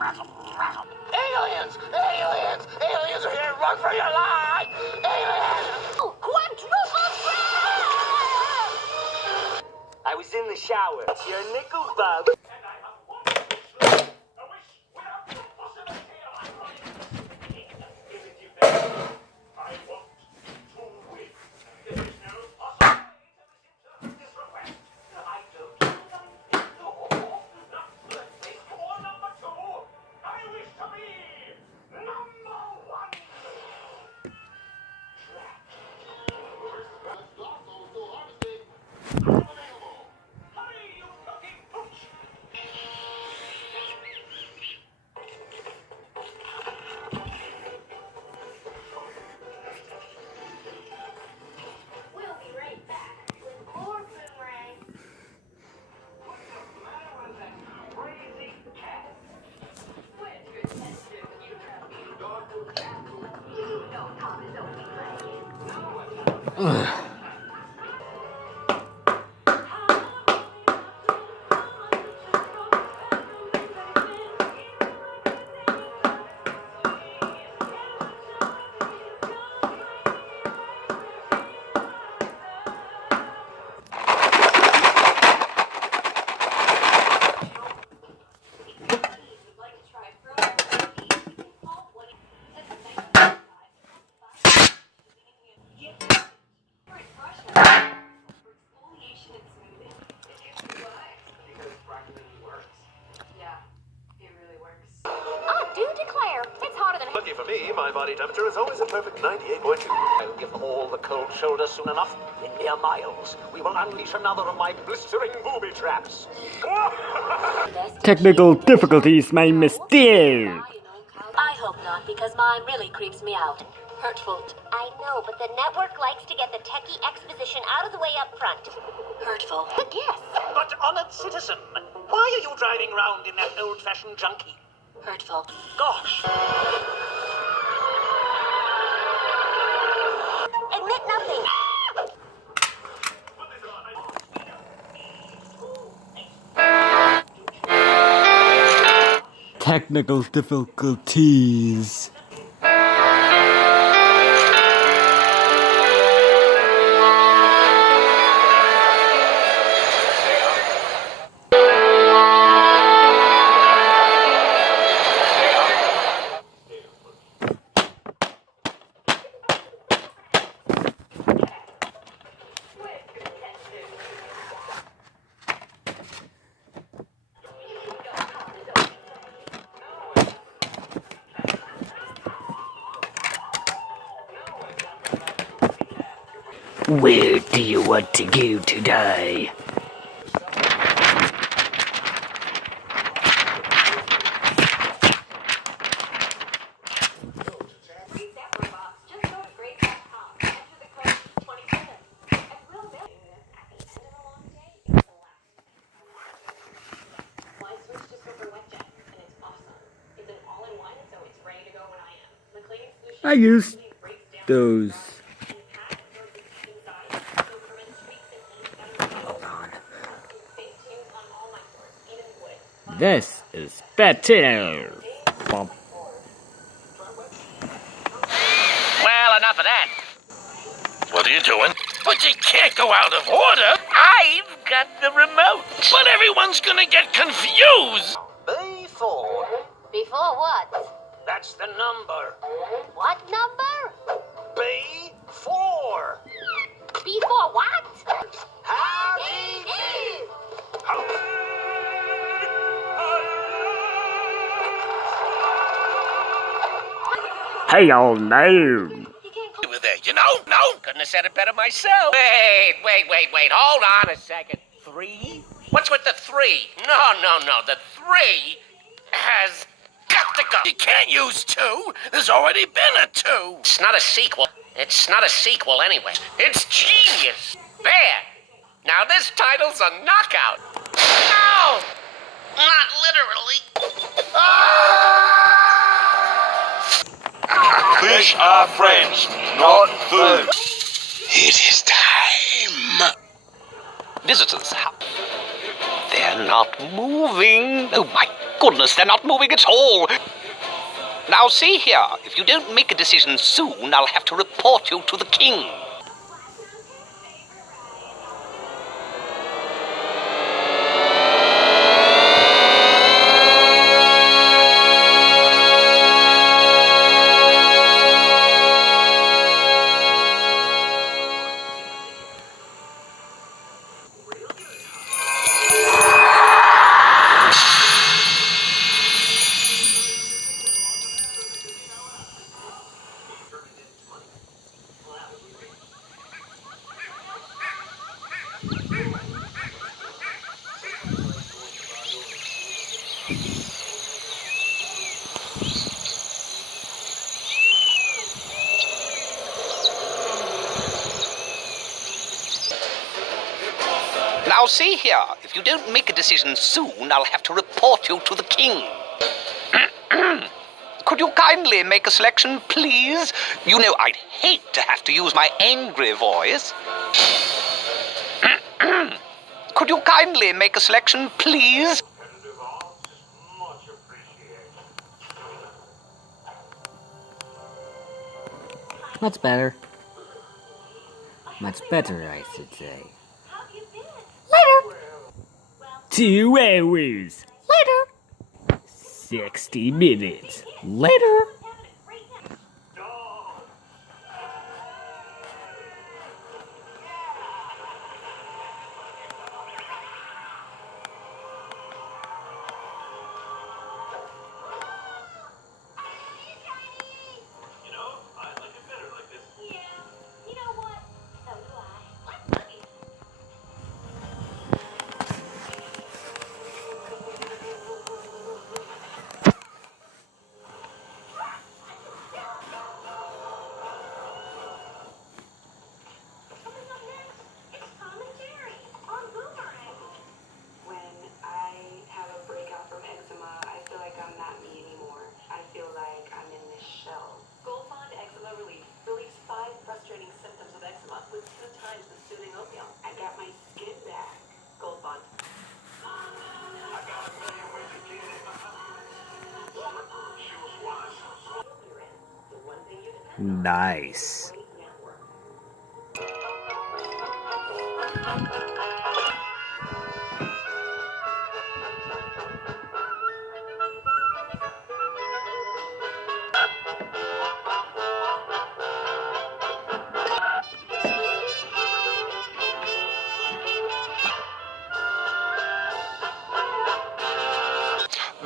Aliens! Aliens! Aliens are here! Run for your life! Aliens! Quadruple threat! I was in the shower. Your nickel, Bob. Lucky for me, my body temperature is always a perfect 98.2. I'll give them all the cold shoulder soon enough. In mere miles, we will unleash another of my blistering booby traps. Technical difficulties may mistake. I hope not, because mine really creeps me out. Hurtful. I know, but the network likes to get the techie exposition out of the way up front. Hurtful. Yes. But, honored citizen, why are you driving around in that old-fashioned junkie? Hurtful. Gosh. Admit nothing. Technical difficulties. Where do you want to go today? I used those. This is better. Bump. Well, enough of that. What are you doing? But you can't go out of order. I've got the remote. But everyone's gonna get confused. Before. Before what? That's the number. What number? B4. Before what? Howdy do. Hey, y'all know. You were there, you know? No, couldn't have said it better myself. Wait. Hold on a second. 3? What's with the 3? No. The 3 has got to go. You can't use 2. There's already been a 2. It's not a sequel. It's not a sequel anyway. It's genius. There. Now this title's a knockout. No! Not literally. Fish are friends, not food. It is time. Visitors have their They're not moving. Oh my goodness, they're not moving at all. Now see here, if you don't make a decision soon, I'll have to report you to the king. Now see here, if you don't make a decision soon, I'll have to report you to the king. Could you kindly make a selection, please? You know, I'd hate to have to use my angry voice. Could you kindly make a selection, please? Much better. Much better, I should say. 2 hours. Later. 60 minutes. Later. Nice.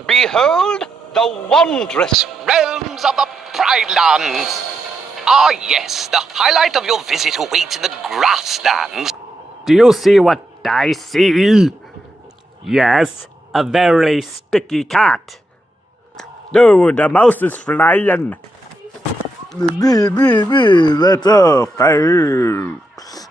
Behold the wondrous realms of the Pride Lands. Ah, yes, the highlight of your visit awaits in the grasslands. Do you see what I see? Yes, a very sticky cat. No, the mouse is flying. That's all, folks.